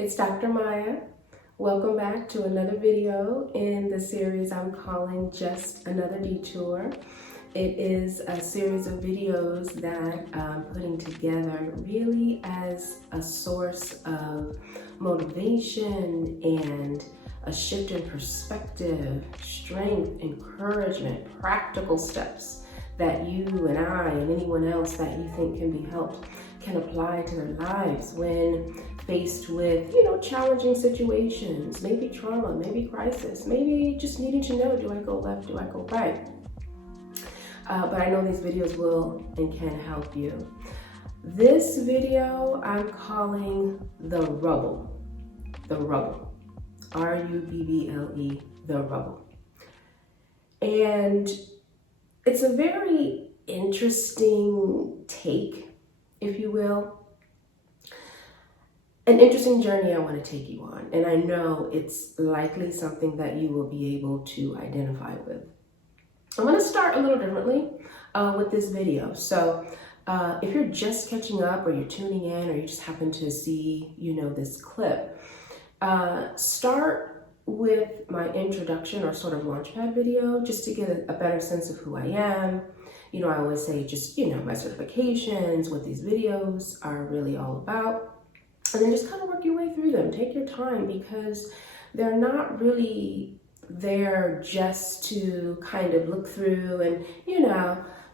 It's Dr. Maya. Welcome back to another video in the series I'm calling Just Another Detour. It is a series of videos that I'm putting together really as a source of motivation and a shift in perspective, strength, encouragement, practical steps that you and I and anyone else that you think can be helped can apply to their lives when faced with, challenging situations, maybe trauma, maybe crisis, maybe just needing to know, do I go left, do I go right? But I know these videos will and can help you. This video I'm calling The Rubble. The Rubble. R-U-B-B-L-E, The Rubble. And it's a very interesting take, if you will. An interesting journey I want to take you on, and I know it's likely something that you will be able to identify with. I'm going to start a little differently with this video. So if you're just catching up or you're tuning in or you just happen to see, this clip, start with my introduction or sort of launchpad video just to get a better sense of who I am. I always say just, my certifications, what these videos are really all about. And then just kind of work your way through them. Take your time because they're not really there just to kind of look through and,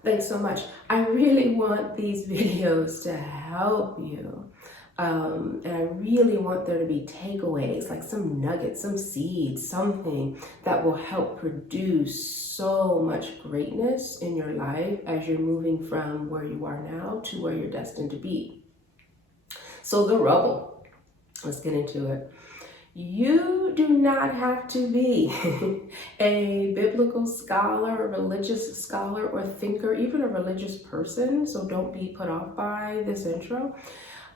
thanks so much. I really want these videos to help you. And I really want there to be takeaways, like some nuggets, some seeds, something that will help produce so much greatness in your life as you're moving from where you are now to where you're destined to be. So the rubble, let's get into it. You do not have to be a biblical scholar, a religious scholar or thinker, even a religious person. So don't be put off by this intro.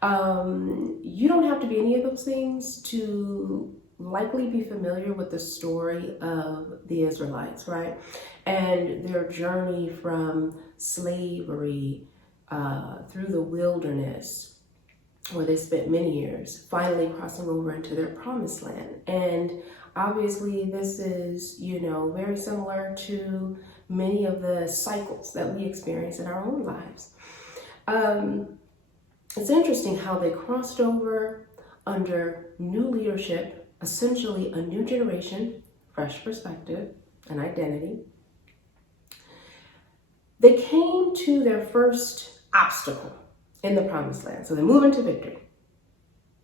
You don't have to be any of those things to likely be familiar with the story of the Israelites, right? And their journey from slavery through the wilderness, where they spent many years, finally crossing over into their promised land. And obviously this is, very similar to many of the cycles that we experience in our own lives. It's interesting how they crossed over under new leadership, essentially a new generation, fresh perspective and identity. They came to their first obstacle in the promised land. So they move into victory.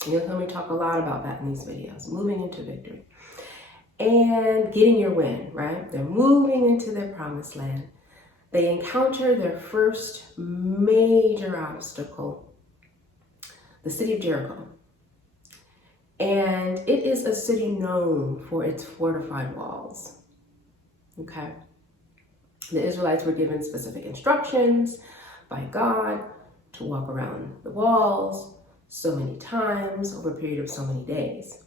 You'll hear me talk a lot about that in these videos, moving into victory and getting your win, right? They're moving into their promised land. They encounter their first major obstacle, the city of Jericho. And it is a city known for its fortified walls, okay? The Israelites were given specific instructions by God to walk around the walls so many times over a period of so many days.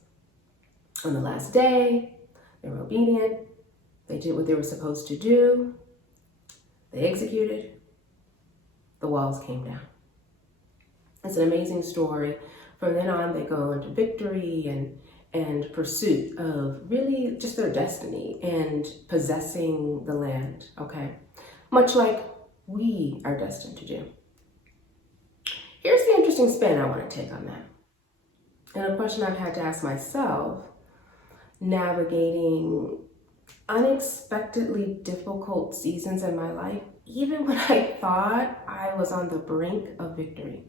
On the last day, they were obedient. They did what they were supposed to do. They executed. The walls came down. It's an amazing story. From then on, they go into victory and pursuit of really just their destiny and possessing the land, okay? Much like we are destined to do. Here's the interesting spin I want to take on that. And a question I've had to ask myself, navigating unexpectedly difficult seasons in my life, even when I thought I was on the brink of victory.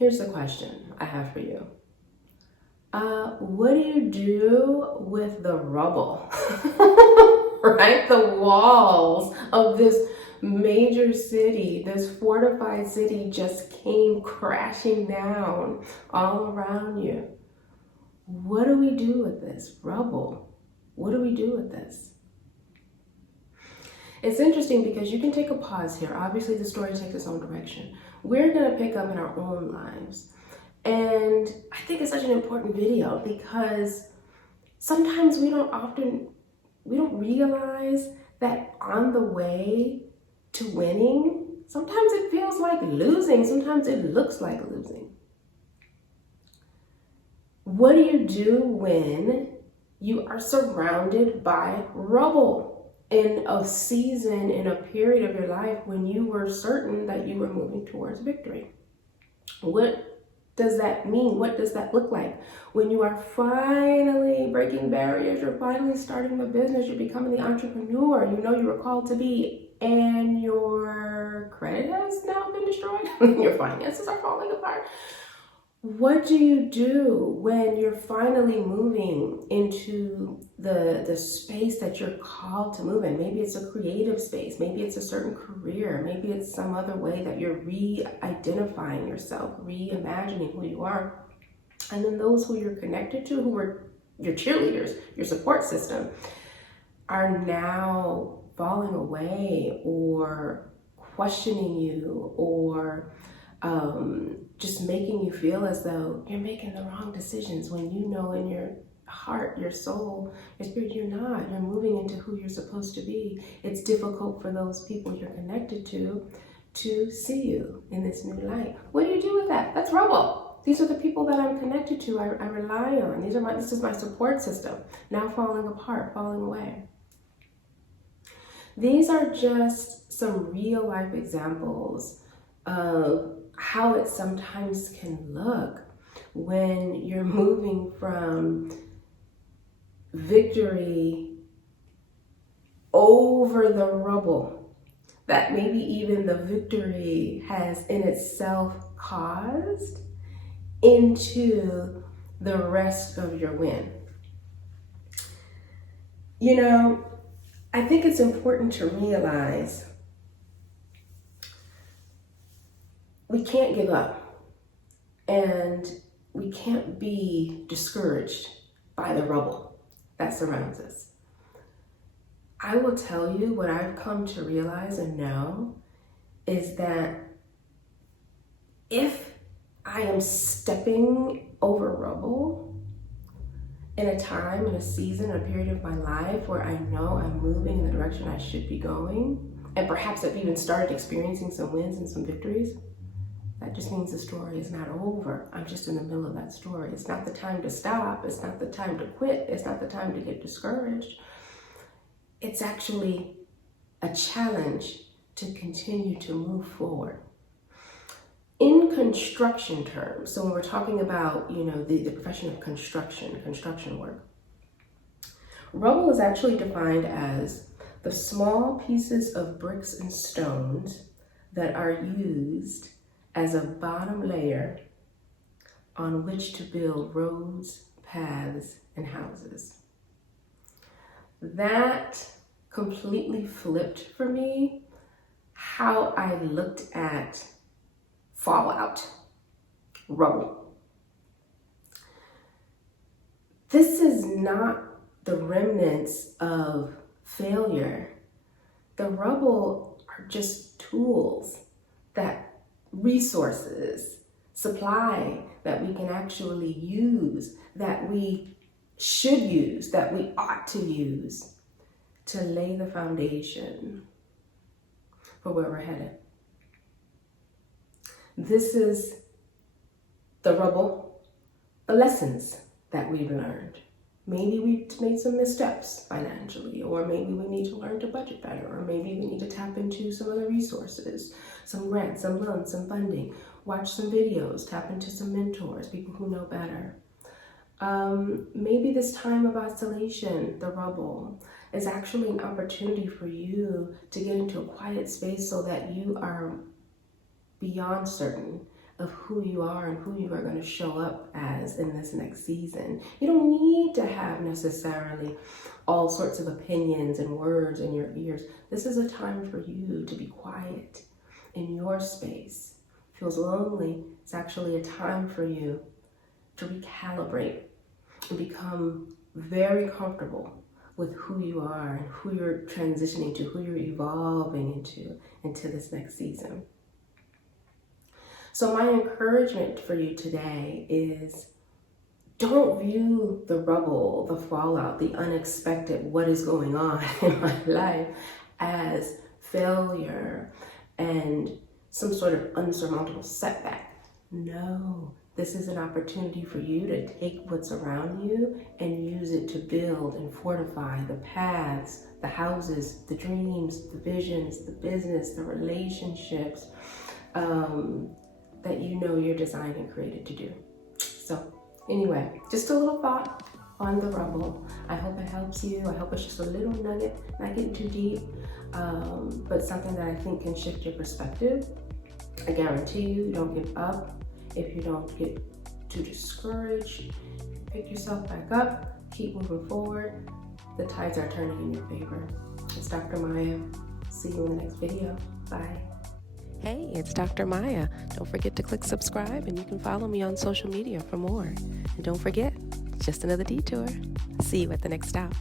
Here's the question I have for you. What do you do with the rubble, right? The walls of this major city, this fortified city just came crashing down all around you. What do we do with this rubble? What do we do with this? It's interesting because you can take a pause here. Obviously, the story takes its own direction. We're going to pick up in our own lives. And I think it's such an important video because sometimes we don't realize that on the way to winning, sometimes it feels like losing, sometimes it looks like losing. What do you do when you are surrounded by rubble in a season, in a period of your life when you were certain that you were moving towards victory? What does that mean? What does that look like? When you are finally breaking barriers, you're finally starting the business, you're becoming the entrepreneur you know you were called to be, and your credit has now been destroyed, your finances are falling apart. What do you do when you're finally moving into the space that you're called to move in? Maybe it's a creative space, maybe it's a certain career, maybe it's some other way that you're re-identifying yourself, reimagining who you are. And then those who you're connected to, who are your cheerleaders, your support system, are now falling away or questioning you or just making you feel as though you're making the wrong decisions, when you know in your heart, your soul, your spirit, you're not. You're moving into who you're supposed to be. It's difficult for those people you're connected to see you in this new light. What do you do with that? That's rubble. These are the people that I'm connected to, I rely on. This is my support system, now falling apart, falling away. These are just some real life examples of how it sometimes can look when you're moving from victory over the rubble that maybe even the victory has in itself caused into the rest of your win. You know, I think it's important to realize we can't give up and we can't be discouraged by the rubble that surrounds us. I will tell you what I've come to realize and know is that if I am stepping over rubble in a time, in a season, a period of my life where I know I'm moving in the direction I should be going, and perhaps I've even started experiencing some wins and some victories, that just means the story is not over. I'm just in the middle of that story. It's not the time to stop. It's not the time to quit. It's not the time to get discouraged. It's actually a challenge to continue to move forward. In construction terms, so when we're talking about, the profession of construction work, rubble is actually defined as the small pieces of bricks and stones that are used as a bottom layer on which to build roads, paths, and houses. That completely flipped for me how I looked at fallout, rubble. This is not the remnants of failure. The rubble are just tools, resources, supply that we can actually use, that we should use, that we ought to use to lay the foundation for where we're headed. This is the rubble, the lessons that we've learned. Maybe we've made some missteps financially, or maybe we need to learn to budget better, or maybe we need to tap into some other resources, some grants, some loans, some funding, watch some videos, tap into some mentors, people who know better. Maybe this time of isolation, the rubble, is actually an opportunity for you to get into a quiet space so that you are beyond certain of who you are and who you are going to show up as in this next season. You don't need to have necessarily all sorts of opinions and words in your ears. This is a time for you to be quiet in your space. Feels lonely. It's actually a time for you to recalibrate and become very comfortable with who you are and who you're transitioning to, who you're evolving into this next season. So my encouragement for you today is don't view the rubble, the fallout, the unexpected, what is going on in my life as failure and some sort of unsurmountable setback. No, this is an opportunity for you to take what's around you and use it to build and fortify the paths, the houses, the dreams, the visions, the business, the relationships that you know you're designed and created to do. So anyway, just a little thought on the Rubble. I hope it helps you. I hope it's just a little nugget, not getting too deep, but something that I think can shift your perspective. I guarantee you don't give up. If you don't get too discouraged, pick yourself back up, keep moving forward. The tides are turning in your favor. It's Dr. Maya. See you in the next video. Bye. Hey, it's Dr. Maya. Don't forget to click subscribe, and you can follow me on social media for more. And don't forget, just another detour. See you at the next stop.